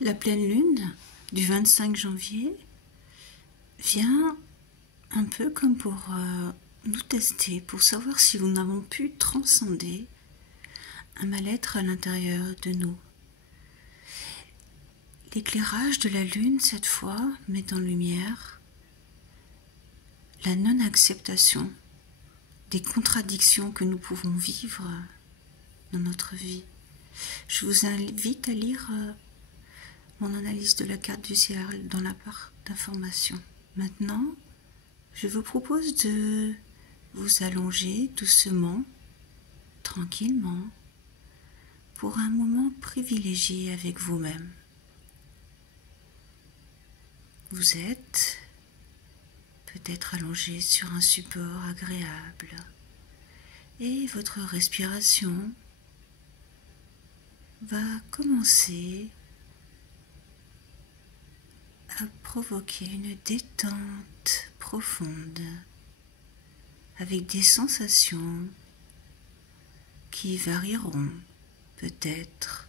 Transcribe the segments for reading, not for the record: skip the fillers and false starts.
La pleine lune du 25 janvier vient un peu comme pour nous tester, pour savoir si nous n'avons pu transcender un mal-être à l'intérieur de nous. L'éclairage de la lune, cette fois, met en lumière la non-acceptation des contradictions que nous pouvons vivre dans notre vie. Je vous invite à lire mon analyse de la carte du ciel dans la barre d'information. Maintenant, je vous propose de vous allonger doucement, tranquillement, pour un moment privilégié avec vous-même. Vous êtes peut-être allongé sur un support agréable et votre respiration va commencer à provoquer une détente profonde avec des sensations qui varieront peut-être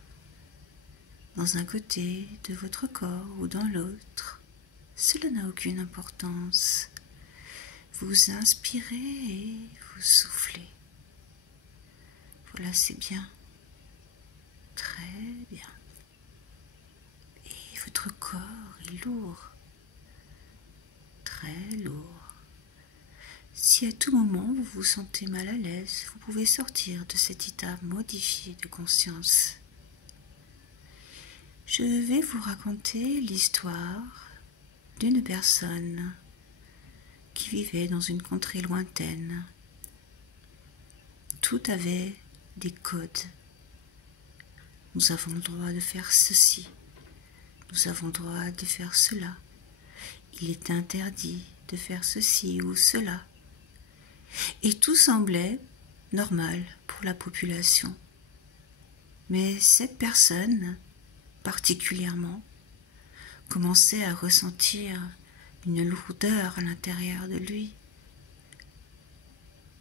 dans un côté de votre corps ou dans l'autre. Cela n'a aucune importance. Vous inspirez et vous soufflez. Voilà, c'est bien. Très bien. Et votre corps est lourd. Très lourd. Si à tout moment vous vous sentez mal à l'aise, vous pouvez sortir de cet état modifié de conscience. Je vais vous raconter l'histoire d'une personne qui vivait dans une contrée lointaine. Tout avait des codes. Nous avons le droit de faire ceci. Nous avons le droit de faire cela. Il est interdit de faire ceci ou cela. Et tout semblait normal pour la population. Mais cette personne, particulièrement, commençait à ressentir une lourdeur à l'intérieur de lui,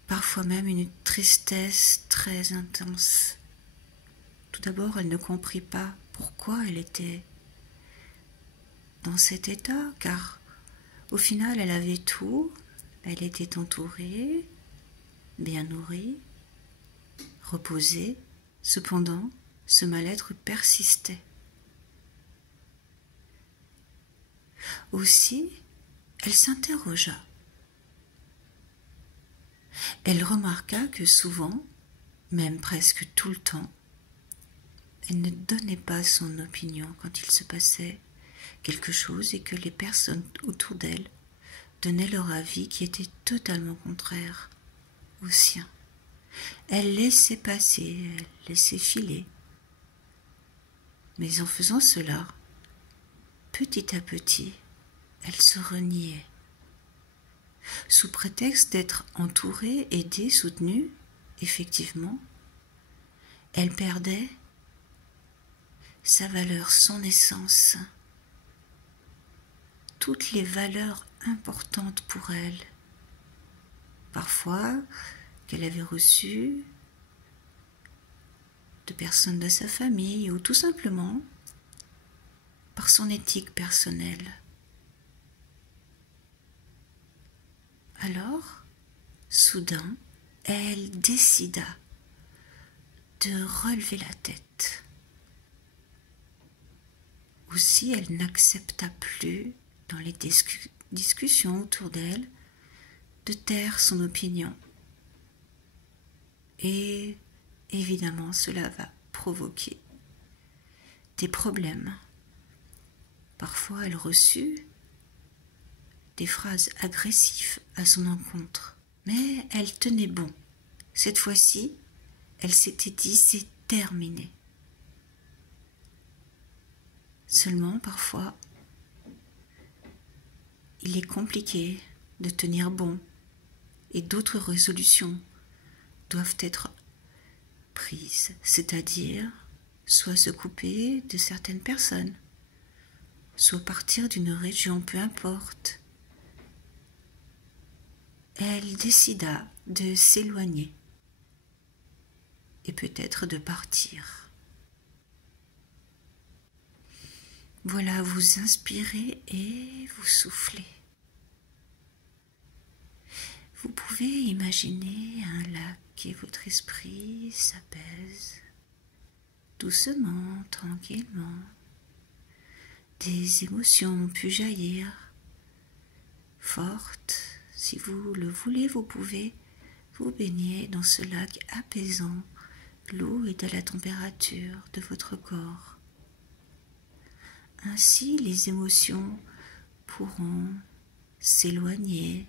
parfois même une tristesse très intense. Tout d'abord, elle ne comprit pas pourquoi elle était dans cet état, car au final, elle avait tout, elle était entourée, bien nourrie, reposée. Cependant, ce mal-être persistait. Aussi, elle s'interrogea. Elle remarqua que souvent, même presque tout le temps, elle ne donnait pas son opinion quand il se passait quelque chose et que les personnes autour d'elle donnaient leur avis qui était totalement contraire au sien. Elle laissait passer, elle laissait filer. Mais en faisant cela, petit à petit, elle se reniait. Sous prétexte d'être entourée, aidée, soutenue, effectivement, elle perdait sa valeur, son essence, toutes les valeurs importantes pour elle. Parfois, qu'elle avait reçues de personnes de sa famille ou tout simplement par son éthique personnelle. Alors, soudain, elle décida de relever la tête. Aussi, elle n'accepta plus, dans les discussions autour d'elle, de taire son opinion. Et évidemment, cela va provoquer des problèmes. Parfois, elle reçut des phrases agressives à son encontre, mais elle tenait bon. Cette fois-ci, elle s'était dit, c'est terminé. Seulement, parfois, il est compliqué de tenir bon et d'autres résolutions doivent être prises, c'est-à-dire soit se couper de certaines personnes, soit partir d'une région, peu importe. Elle décida de s'éloigner et peut-être de partir. Voilà, vous inspirez et vous soufflez. Vous pouvez imaginer un lac et votre esprit s'apaise doucement, tranquillement. Des émotions ont pu jaillir, fortes. Si vous le voulez, vous pouvez vous baigner dans ce lac apaisant. L'eau est à la température de votre corps. Ainsi, les émotions pourront s'éloigner,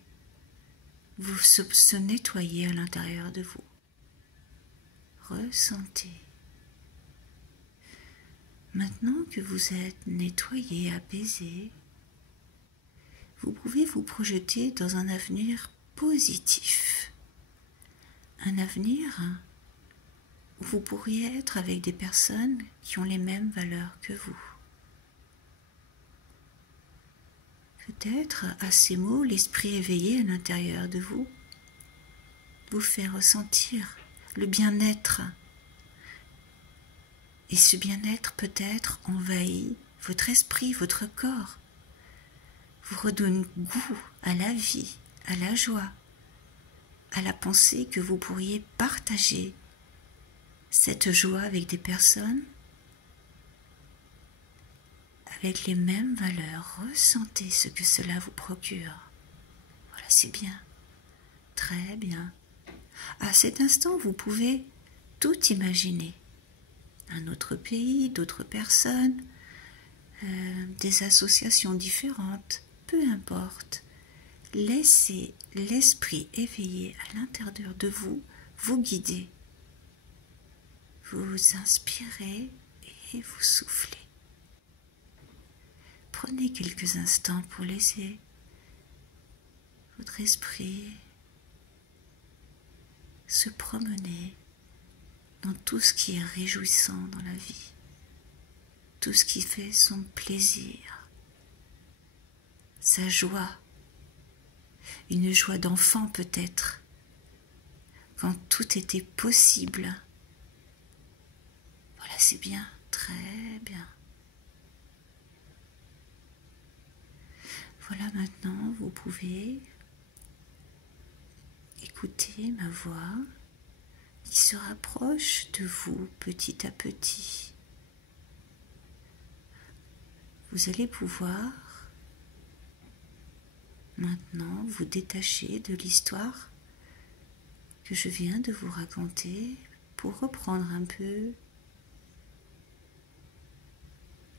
se nettoyer à l'intérieur de vous. Ressentez. Maintenant que vous êtes nettoyé, apaisé, vous pouvez vous projeter dans un avenir positif. Un avenir où vous pourriez être avec des personnes qui ont les mêmes valeurs que vous. Peut-être, à ces mots, l'esprit éveillé à l'intérieur de vous fait ressentir le bien-être. Et ce bien-être peut-être envahit votre esprit, votre corps, vous redonne goût à la vie, à la joie, à la pensée que vous pourriez partager cette joie avec des personnes avec les mêmes valeurs. Ressentez ce que cela vous procure. Voilà, c'est bien, très bien. À cet instant, vous pouvez tout imaginer. Un autre pays, d'autres personnes, des associations différentes, peu importe. Laissez l'esprit éveillé à l'intérieur de vous vous guider. Vous inspirez et vous soufflez. Prenez quelques instants pour laisser votre esprit se promener dans tout ce qui est réjouissant dans la vie, tout ce qui fait son plaisir, sa joie, une joie d'enfant peut-être, quand tout était possible. Voilà, c'est bien, très bien. Voilà, maintenant vous pouvez écouter ma voix qui se rapproche de vous petit à petit. Vous allez pouvoir maintenant vous détacher de l'histoire que je viens de vous raconter pour reprendre un peu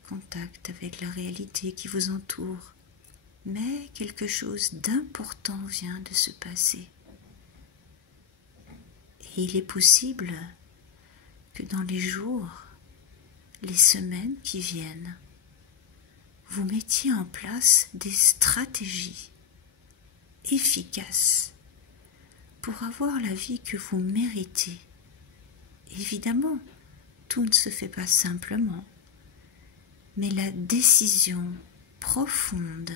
contact avec la réalité qui vous entoure. Mais quelque chose d'important vient de se passer. Et il est possible que dans les jours, les semaines qui viennent, vous mettiez en place des stratégies efficaces pour avoir la vie que vous méritez. Évidemment, tout ne se fait pas simplement, mais la décision profonde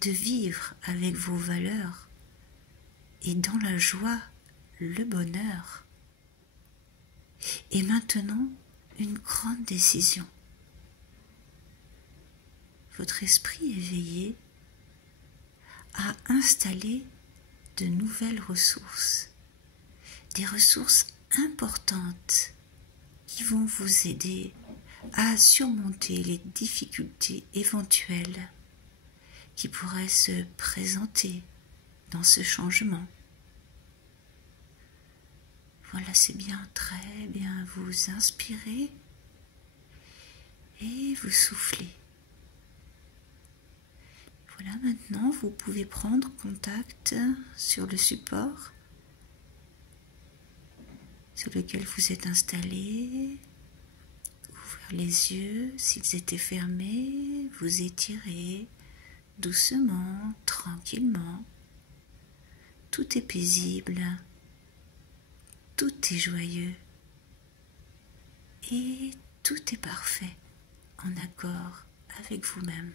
de vivre avec vos valeurs et dans la joie, le bonheur est maintenant une grande décision. Votre esprit éveillé a installé de nouvelles ressources, des ressources importantes qui vont vous aider à surmonter les difficultés éventuelles qui pourraient se présenter dans ce changement. Voilà, c'est bien, très bien. Vous inspirez et vous soufflez. Voilà, maintenant vous pouvez prendre contact sur le support sur lequel vous êtes installé. Ouvrir les yeux, s'ils étaient fermés, vous étirez doucement, tranquillement. Tout est paisible, tout est joyeux et tout est parfait, en accord avec vous-même.